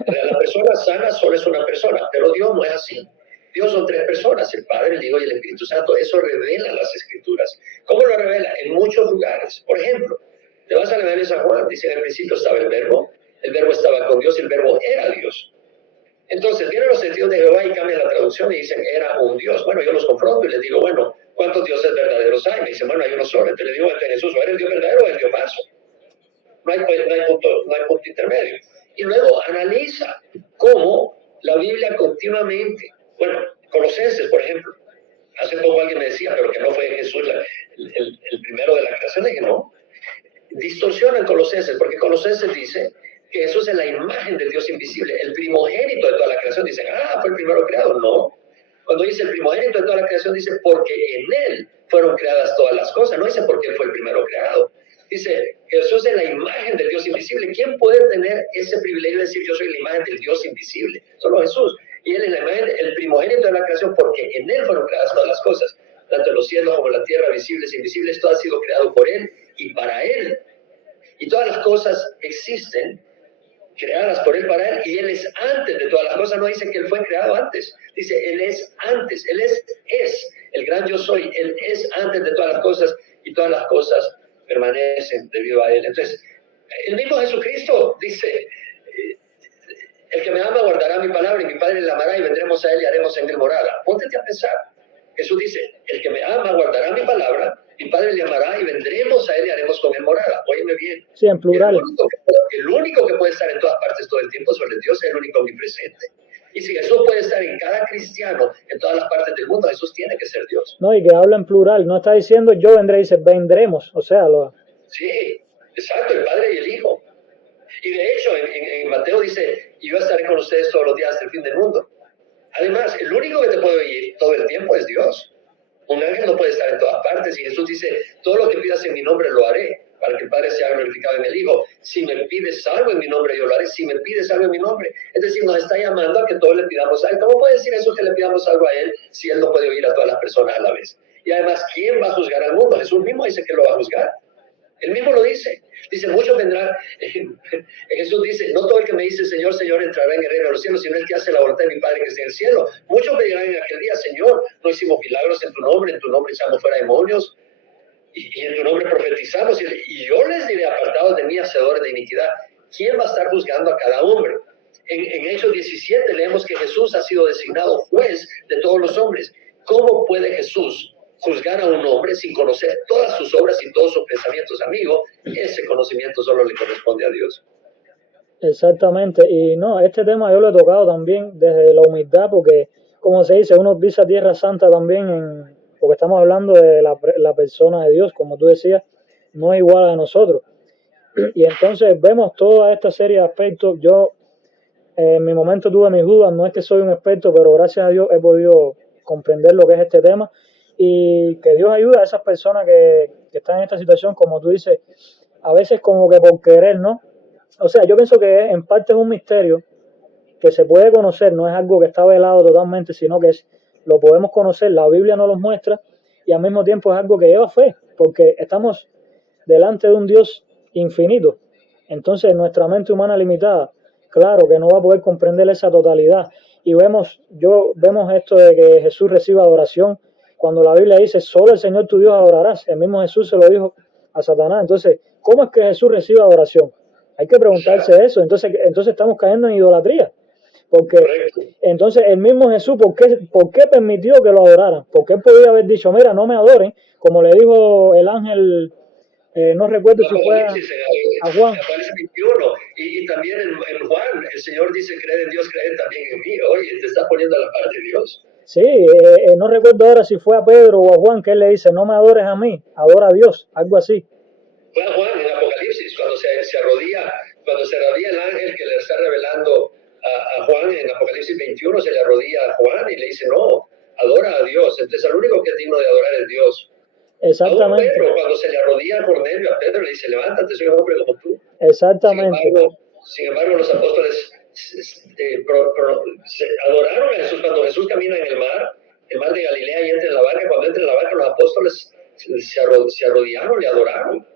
La persona sana solo es una persona, pero Dios no es así. Dios son tres personas, el Padre, el Hijo y el Espíritu Santo. Eso revela las Escrituras. ¿Cómo lo revela? En muchos lugares. Por ejemplo, te vas a leer en San Juan, dice en el principio estaba el verbo estaba con Dios y el verbo era Dios. Entonces, vienen los testigos de Jehová y cambian la traducción y dicen, era un Dios. Bueno, yo los confronto y les digo, bueno, ¿cuántos dioses verdaderos hay? Me dicen, bueno, hay uno solo. Entonces les digo, Jesús, o eres Dios verdadero o eres Dios falso. No hay punto intermedio. Y luego analiza cómo la Biblia continuamente, bueno, Colosenses, por ejemplo, hace poco alguien me decía, pero que no fue Jesús el primero de la creación, dije, no, distorsionan Colosenses, porque Colosenses dice que Jesús es la imagen del Dios invisible, el primogénito de toda la creación. Dicen, fue el primero creado. No. Cuando dice el primogénito de toda la creación, dice porque en él fueron creadas todas las cosas. No dice porque él fue el primero creado. Dice, Jesús es la imagen del Dios invisible. ¿Quién puede tener ese privilegio de decir yo soy la imagen del Dios invisible? Solo Jesús. Y él es la imagen, el primogénito de la creación porque en él fueron creadas todas las cosas. Tanto en los cielos como en la tierra, visibles e invisibles, todo ha sido creado por él y para él. Y todas las cosas existen creadas por él para él, y él es antes de todas las cosas. No dice que él fue creado antes, dice él es antes, él es el gran yo soy, él es antes de todas las cosas, y todas las cosas permanecen debido a él. Entonces, el mismo Jesucristo dice, el que me ama guardará mi palabra, y mi Padre le amará, y vendremos a él y haremos en él morada. Póntete a pensar. Jesús dice, el que me ama guardará mi palabra, mi Padre le amará y vendremos a él y haremos con él morada. Óyeme bien. Sí, en plural. El único que puede estar en todas partes todo el tiempo sobre Dios es el único omnipresente. Y si Jesús puede estar en cada cristiano, en todas las partes del mundo, Jesús tiene que ser Dios. No, y que habla en plural, no está diciendo yo vendré, dice vendremos, o sea, Sí, exacto, el Padre y el Hijo. Y de hecho, en Mateo dice, y yo estaré con ustedes todos los días hasta el fin del mundo. Además, el único que te puede oír todo el tiempo es Dios. Un ángel no puede estar en todas partes, y Jesús dice, todo lo que pidas en mi nombre lo haré, para que el Padre sea glorificado en el Hijo. Si me pides algo en mi nombre, yo lo haré. Si me pides algo en mi nombre. Es decir, nos está llamando a que todos le pidamos a él. ¿Cómo puede decir Jesús que le pidamos algo a él si él no puede oír a todas las personas a la vez? Y además, ¿quién va a juzgar al mundo? Jesús mismo dice que lo va a juzgar. Él mismo lo dice. Dice, muchos vendrán. Jesús dice, no todo el que me dice, Señor, Señor, entrará en el reino de los cielos, sino el que hace la voluntad de mi Padre que está en el cielo. Muchos me dirán en aquel día, Señor, no hicimos milagros en tu nombre echamos fuera demonios, y en tu nombre profetizamos. Y yo les diré, apartados de mí, hacedores de iniquidad. ¿Quién va a estar juzgando a cada hombre? En Hechos 17 leemos que Jesús ha sido designado juez de todos los hombres. ¿Cómo puede Jesús juzgar a un hombre sin conocer todas sus obras y todos sus pensamientos, amigo? Ese conocimiento solo le corresponde a Dios. Exactamente, y no, este tema yo lo he tocado también desde la humildad, porque como se dice, uno pisa tierra santa también, porque estamos hablando de la persona de Dios, como tú decías, no es igual a nosotros. Y entonces vemos toda esta serie de aspectos. Yo en mi momento tuve mis dudas, no es que soy un experto, pero gracias a Dios he podido comprender lo que es este tema, y que Dios ayude a esas personas que están en esta situación, como tú dices, a veces como que por querer, ¿no? O sea, yo pienso que en parte es un misterio que se puede conocer, no es algo que está velado totalmente, sino que lo podemos conocer, la Biblia nos lo muestra, y al mismo tiempo es algo que lleva fe, porque estamos delante de un Dios infinito. Entonces nuestra mente humana limitada, claro que no va a poder comprender esa totalidad. Y vemos esto de que Jesús reciba adoración, cuando la Biblia dice, solo el Señor tu Dios adorarás. El mismo Jesús se lo dijo a Satanás. Entonces, ¿cómo es que Jesús recibe adoración? Hay que preguntarse eso. Entonces estamos cayendo en idolatría. Porque Correcto. entonces el mismo Jesús, ¿por qué permitió que lo adoraran? Porque él podía haber dicho, mira, no me adoren, como le dijo el ángel, no recuerdo si fue Apocalipsis, a Juan. Apocalipsis 21, y también en Juan, el Señor dice, cree en Dios, cree también en mí. Oye, te estás poniendo a la parte de Dios. Sí, no recuerdo ahora si fue a Pedro o a Juan que él le dice, no me adores a mí, adora a Dios, algo así. Fue a Juan en Apocalipsis, cuando se arrodilla el ángel que le está revelando a Juan en Apocalipsis 21, se le arrodilla a Juan y le dice, no, adora a Dios. Entonces, el único que es digno de adorar es Dios. Exactamente. Aún Pedro, cuando se le arrodilla a Cornelio, a Pedro le dice, levántate, soy un hombre como tú. Exactamente. Sin embargo, los apóstoles adoraron a Jesús cuando Jesús camina en el mar de Galilea, y entra en la barca. Cuando entra en la barca, los apóstoles se arrodillaron, le adoraron.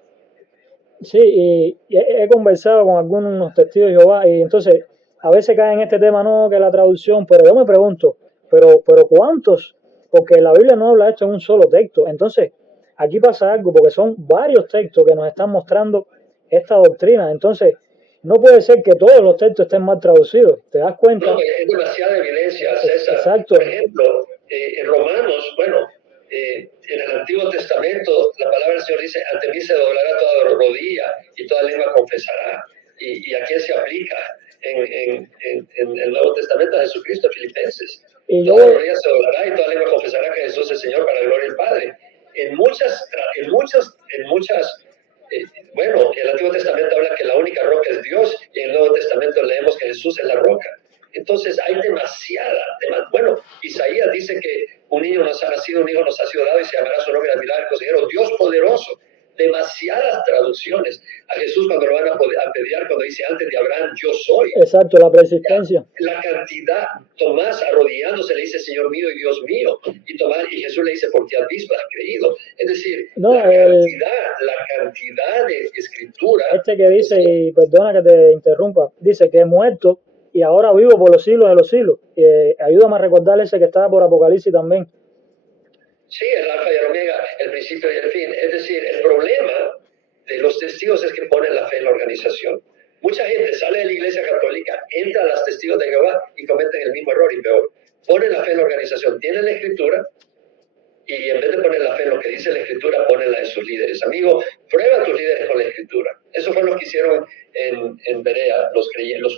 Sí, y he conversado con algunos testigos de Jehová, y entonces a veces cae en este tema, no, que la traducción, pero yo me pregunto, pero ¿cuántos? Porque la Biblia no habla esto en un solo texto. Entonces, aquí pasa algo, porque son varios textos que nos están mostrando esta doctrina. Entonces, no puede ser que todos los textos estén mal traducidos. ¿Te das cuenta? No, es demasiada evidencia, César. Exacto. Por ejemplo, en Romanos, en el Antiguo Testamento, la palabra del Señor dice, ante mí se doblará toda rodilla y toda lengua confesará. ¿Y a quién se aplica en el Nuevo Testamento? A Jesucristo, Filipenses. Toda rodilla se doblará y toda lengua confesará que Jesús es el Señor, para la gloria del Padre. Bueno, el Antiguo Testamento habla que la única roca es Dios, y en el Nuevo Testamento leemos que Jesús es la roca. Entonces hay bueno, Isaías dice que un niño nos ha nacido, un hijo nos ha sido dado, y se llamará su nombre admirable, consejero, Dios poderoso. Demasiadas traducciones a Jesús cuando lo van a apedrear, cuando dice, antes de Abraham yo soy. Exacto, la persistencia. La cantidad, Tomás arrodillándose le dice, Señor mío y Dios mío, y Jesús le dice, porque has visto, has creído. Es decir, la cantidad de escritura. Este que dice, y perdona que te interrumpa, dice que he muerto y ahora vivo por los siglos de los siglos. Ayúdame a recordar ese que estaba por Apocalipsis también. Sí, el alfa y el omega, el principio y el fin. Es decir, el problema de los testigos es que ponen la fe en la organización. Mucha gente sale de la Iglesia Católica, entra a los testigos de Jehová y cometen el mismo error y peor. Ponen la fe en la organización, tienen la Escritura, y en vez de poner la fe en lo que dice la Escritura, ponen la de sus líderes. Amigo, prueba a tus líderes con la Escritura. Eso fue lo que hicieron en Berea los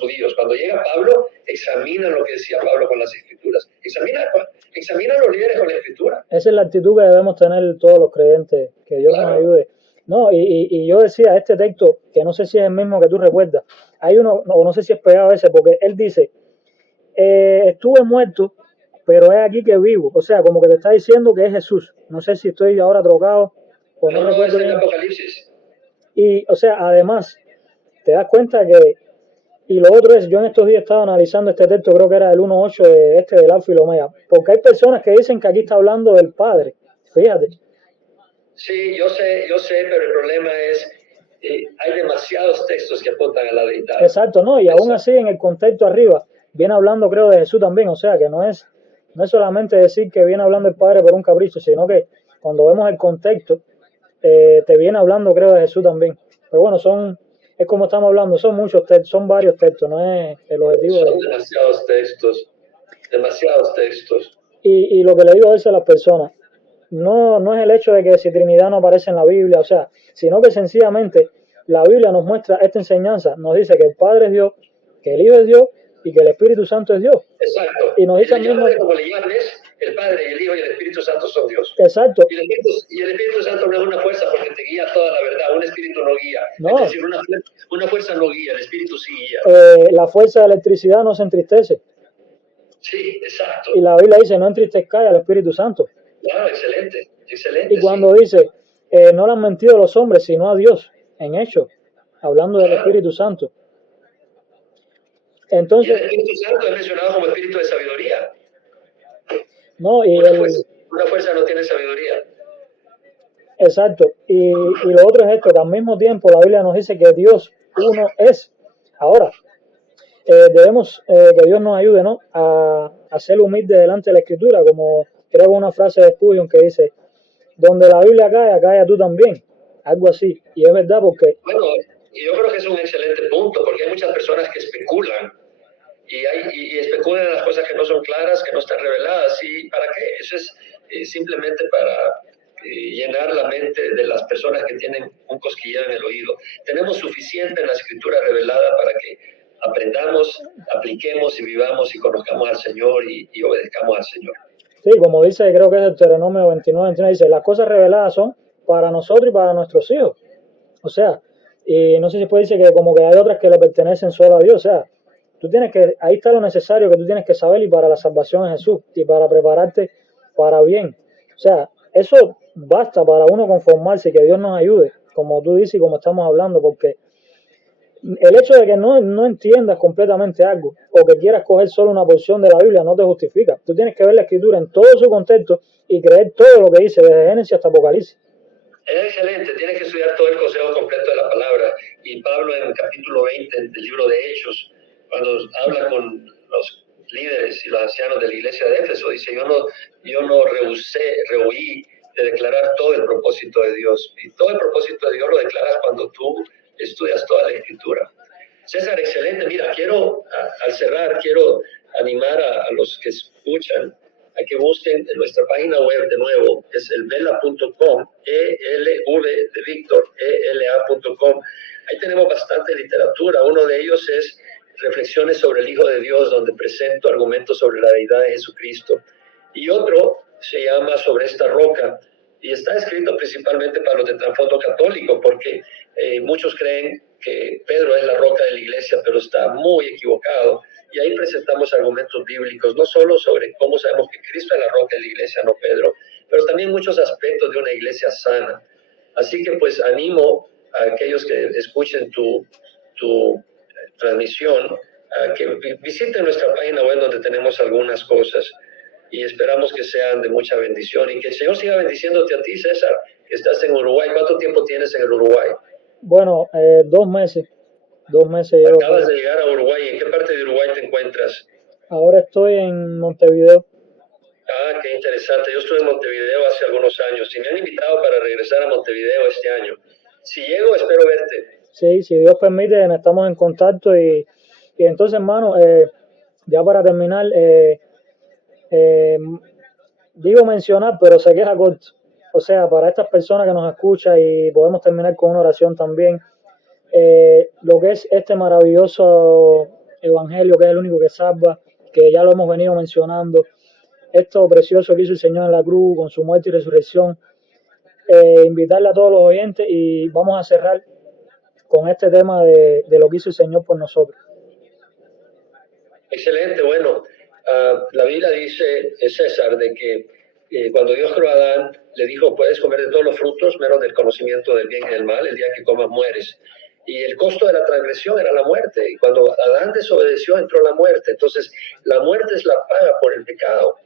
judíos. Cuando llega Pablo, examinan lo que decía Pablo con las Escrituras. Examina los líderes con la Escritura. Esa es la actitud que debemos tener todos los creyentes. Que Dios nos ayude. No, y yo decía, este texto, que no sé si es el mismo que tú recuerdas, hay uno, no sé si es pegado a ese, porque él dice, estuve muerto, pero es aquí que vivo. O sea, como que te está diciendo que es Jesús. No sé si estoy ahora trocado o no recuerdo es bien. el Apocalipsis. Y, o sea, además, te das cuenta que, y lo otro es, yo en estos días estaba analizando este texto, creo que era el 1.8 del Alfa y el Omega, porque hay personas que dicen que aquí está hablando del Padre. Fíjate. Sí, yo sé, pero el problema es, hay demasiados textos que apuntan a la deidad. Exacto, no, y aún así en el contexto arriba, viene hablando creo de Jesús también, o sea que no es solamente decir que viene hablando el Padre por un capricho, sino que cuando vemos el contexto, te viene hablando creo de Jesús también. Pero bueno, es como estamos hablando, son muchos textos, son varios textos, no es el objetivo. Son demasiados textos. Y lo que le digo a veces a las personas, no es el hecho de que si Trinidad no aparece en la Biblia, o sea, sino que sencillamente la Biblia nos muestra esta enseñanza, nos dice que el Padre es Dios, que el Hijo es Dios y que el Espíritu Santo es Dios. Exacto. Y nos dice como le llames, el Padre y el Hijo y el Espíritu Santo son Dios. Exacto. Y el Espíritu Santo no es una fuerza porque te guía toda la verdad, un espíritu no guía. No. Es decir, una fuerza no guía, el Espíritu sí guía. La fuerza de electricidad no se entristece. Sí, exacto. Y la Biblia dice, no entristezcáis al Espíritu Santo. Claro, excelente. Y cuando dice, no le han mentido a los hombres, sino a Dios, en hecho, hablando del Espíritu Santo. Entonces, y el Espíritu Santo es mencionado como espíritu de sabiduría. No, y una fuerza no tiene sabiduría. Exacto. Y lo otro es esto, que al mismo tiempo la Biblia nos dice que Dios uno es. Ahora, debemos que Dios nos ayude, ¿no?, a ser humildes delante de la Escritura, como creo que una frase de Spurgeon que dice, donde la Biblia cae, calla tú también. Algo así. Y es verdad porque... Bueno, yo creo que es un excelente punto, porque hay muchas personas que especulan y especulan en las cosas que no son claras, que no están reveladas. ¿Y para qué? Eso es simplemente para llenar la mente de las personas que tienen un cosquilleo en el oído. Tenemos suficiente en la Escritura revelada para que aprendamos, apliquemos y vivamos y conozcamos al Señor y obedezcamos al Señor. Sí, como dice, creo que es Deuteronomio 29, dice, las cosas reveladas son para nosotros y para nuestros hijos. O sea, y no sé si puede decir que como que hay otras que le pertenecen solo a Dios. O sea, tú tienes que, ahí está lo necesario que tú tienes que saber y para la salvación de Jesús y para prepararte para bien. O sea, eso basta para uno conformarse y que Dios nos ayude, como tú dices y como estamos hablando, porque el hecho de que no entiendas completamente algo o que quieras coger solo una porción de la Biblia no te justifica. Tú tienes que ver la Escritura en todo su contexto y creer todo lo que dice, desde Génesis hasta Apocalipsis. Es excelente, tienes que estudiar todo el consejo completo de la palabra. Y Pablo en el capítulo 20 del libro de Hechos, cuando habla con los líderes y los ancianos de la iglesia de Éfeso, dice, yo no rehuí de declarar todo el propósito de Dios. Y todo el propósito de Dios lo declaras cuando tú estudias toda la Escritura. César, excelente. Mira, al cerrar, quiero animar a los que escuchan a que busquen en nuestra página web de nuevo, es elvela.com, ELV de Víctor, ELA.com. Ahí tenemos bastante literatura. Uno de ellos es Reflexiones sobre el Hijo de Dios, donde presento argumentos sobre la deidad de Jesucristo. Y otro se llama Sobre esta roca, y está escrito principalmente para los de trasfondo católico, porque muchos creen que Pedro es la roca de la iglesia, pero está muy equivocado. Y ahí presentamos argumentos bíblicos, no solo sobre cómo sabemos que Cristo es la roca de la iglesia, no Pedro, pero también muchos aspectos de una iglesia sana. Así que pues animo a aquellos que escuchen tu transmisión a que visiten nuestra página web donde tenemos algunas cosas y esperamos que sean de mucha bendición y que el Señor siga bendiciéndote a ti, César, que estás en Uruguay. ¿Cuánto tiempo tienes en el Uruguay? Bueno, 2 meses. 2 meses llevo. Acabas de llegar a Uruguay. ¿En qué parte de Uruguay te encuentras? Ahora estoy en Montevideo. Ah, qué interesante. Yo estuve en Montevideo hace algunos años y me han invitado para regresar a Montevideo este año. Si llego, espero verte. Sí, si Dios permite, estamos en contacto y entonces, hermano, ya para terminar, digo mencionar, pero se queda corto. O sea, para estas personas que nos escuchan y podemos terminar con una oración también, lo que es este maravilloso evangelio, que es el único que salva, que ya lo hemos venido mencionando, esto precioso que hizo el Señor en la cruz con su muerte y resurrección, invitarle a todos los oyentes y vamos a cerrar con este tema de lo que hizo el Señor por nosotros. Excelente, bueno, la Biblia dice, César, de que cuando Dios creó a Adán, le dijo, puedes comer de todos los frutos, menos del conocimiento del bien y del mal, el día que comas mueres. Y el costo de la transgresión era la muerte. Y cuando Adán desobedeció, entró la muerte. Entonces, la muerte es la paga por el pecado.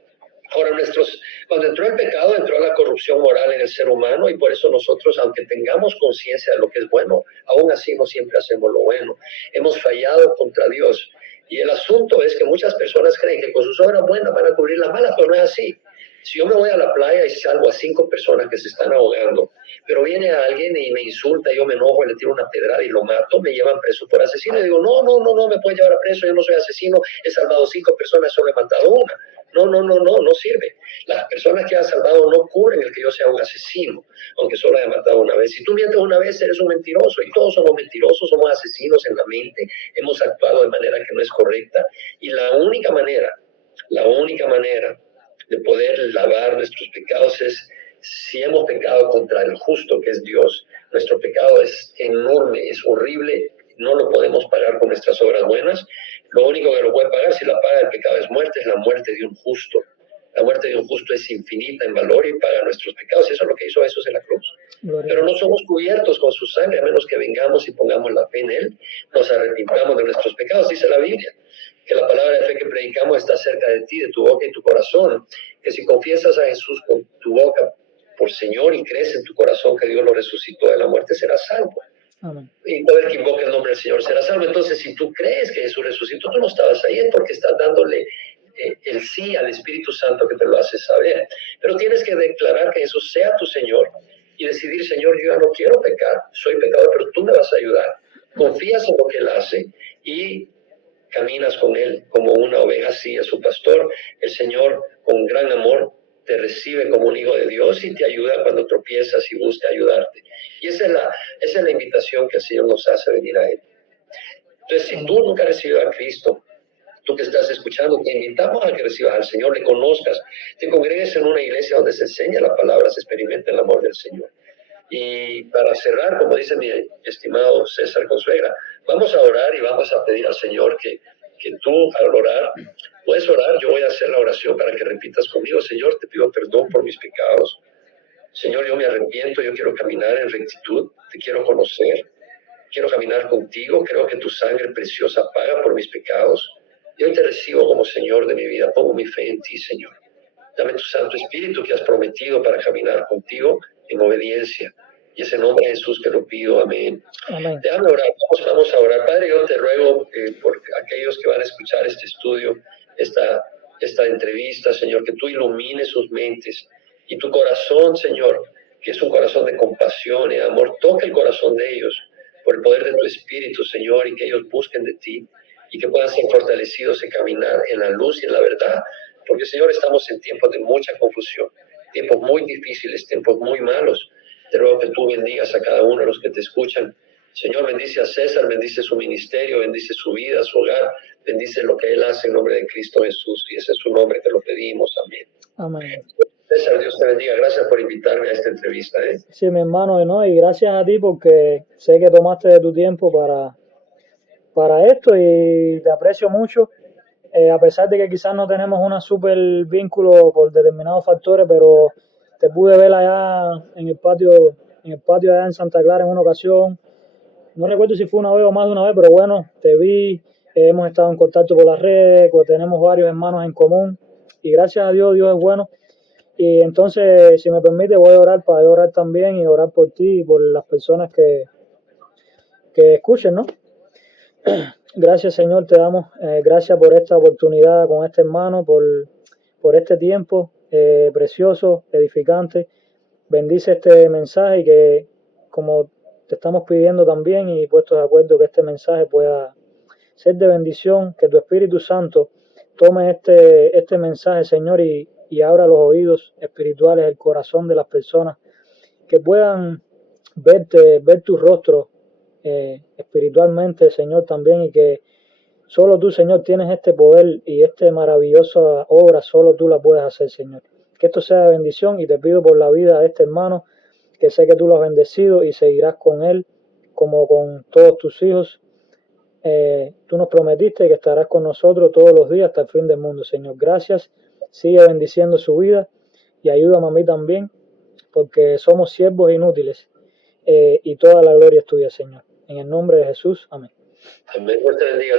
Ahora, cuando entró el pecado, entró la corrupción moral en el ser humano y por eso nosotros, aunque tengamos conciencia de lo que es bueno, aún así no siempre hacemos lo bueno. Hemos fallado contra Dios. Y el asunto es que muchas personas creen que con sus obras buenas van a cubrir las malas, pero no es así. Si yo me voy a la playa y salvo a 5 personas que se están ahogando, pero viene alguien y me insulta, yo me enojo, le tiro una pedrada y lo mato, me llevan preso por asesino. Y digo, no me puede llevar a preso, yo no soy asesino, he salvado 5 personas, solo he matado una. No sirve. Las personas que has salvado no cubren el que yo sea un asesino, aunque solo haya matado una vez. Si tú mientes una vez, eres un mentiroso, y todos somos mentirosos, somos asesinos en la mente, hemos actuado de manera que no es correcta, y la única manera de poder lavar nuestros pecados es si hemos pecado contra el justo que es Dios. Nuestro pecado es enorme, es horrible, no lo podemos pagar con nuestras obras buenas. Lo único que lo puede pagar si la paga del pecado es muerte, es la muerte de un justo. La muerte de un justo es infinita en valor y paga nuestros pecados. Y eso es lo que hizo Jesús en la cruz. Pero no somos cubiertos con su sangre, a menos que vengamos y pongamos la fe en Él, nos arrepintamos de nuestros pecados. Dice la Biblia que la palabra de fe que predicamos está cerca de ti, de tu boca y tu corazón. Que si confiesas a Jesús con tu boca por Señor y crees en tu corazón que Dios lo resucitó de la muerte, serás salvo. Amén. Y todo el que invoque el nombre del Señor será salvo. Entonces, si tú crees que Jesús resucitó, tú no estabas ahí, es porque estás dándole el sí al Espíritu Santo que te lo hace saber. Pero tienes que declarar que Jesús sea tu Señor y decidir, Señor, yo ya no quiero pecar, soy pecador, pero tú me vas a ayudar. Confías en lo que Él hace y caminas con Él como una oveja sigue a su pastor. El Señor, con gran amor, te recibe como un hijo de Dios y te ayuda cuando tropiezas y busca ayudarte. Y esa es la invitación que el Señor nos hace a venir a Él. Entonces, si tú nunca has recibido a Cristo, tú que estás escuchando, te invitamos a que recibas al Señor, le conozcas, te congregues en una iglesia donde se enseña la palabra, se experimenta el amor del Señor. Y para cerrar, como dice mi estimado César Consuegra, vamos a orar y vamos a pedir al Señor que tú al orar, puedes orar, yo voy a hacer la oración para que repitas conmigo. Señor, te pido perdón por mis pecados. Señor, yo me arrepiento, yo quiero caminar en rectitud, te quiero conocer, quiero caminar contigo, creo que tu sangre preciosa paga por mis pecados. Y hoy te recibo como Señor de mi vida, pongo mi fe en ti, Señor. Dame tu Santo Espíritu que has prometido para caminar contigo en obediencia. Y es en nombre de Jesús que lo pido. Amén. Amén. Déjame orar, vamos a orar. Padre, yo te ruego por aquellos que van a escuchar este estudio, esta entrevista, Señor, que tú ilumines sus mentes y tu corazón, Señor, que es un corazón de compasión y de amor, toque el corazón de ellos por el poder de tu Espíritu, Señor, y que ellos busquen de ti y que puedan ser fortalecidos en caminar en la luz y en la verdad. Porque, Señor, estamos en tiempos de mucha confusión, tiempos muy difíciles, tiempos muy malos. Te ruego que tú bendigas a cada uno de los que te escuchan. Señor, bendice a César, bendice su ministerio, bendice su vida, su hogar, bendice lo que él hace en nombre de Cristo Jesús. Y ese es su nombre que lo pedimos. Amén. Amén. César, Dios te bendiga. Gracias por invitarme a esta entrevista. Sí, mi hermano, ¿no? Y gracias a ti porque sé que tomaste de tu tiempo para esto y te aprecio mucho. A pesar de que quizás no tenemos un súper vínculo por determinados factores, pero te pude ver allá en el patio allá en Santa Clara en una ocasión. No recuerdo si fue una vez o más de una vez, pero bueno, te vi, hemos estado en contacto por las redes, pues tenemos varios hermanos en común y gracias a Dios, Dios es bueno. Y entonces, si me permite, voy a orar para orar también y orar por ti y por las personas que escuchen, ¿no? Gracias, Señor, te damos gracias por esta oportunidad con este hermano, por este tiempo precioso, edificante. Bendice este mensaje y que, como te estamos pidiendo también y puestos de acuerdo, que este mensaje pueda ser de bendición, que tu Espíritu Santo tome este mensaje, Señor, y abra los oídos espirituales, el corazón de las personas, que puedan ver tu rostro espiritualmente, Señor, también, y que solo tú, Señor, tienes este poder y esta maravillosa obra, solo tú la puedes hacer, Señor. Que esto sea de bendición y te pido por la vida de este hermano, que sé que tú lo has bendecido y seguirás con él como con todos tus hijos. Tú nos prometiste que estarás con nosotros todos los días hasta el fin del mundo, Señor. Gracias, sigue bendiciendo su vida y ayúdame a mí también, porque somos siervos inútiles y toda la gloria es tuya, Señor. En el nombre de Jesús, amén. Amén. Dios te bendiga.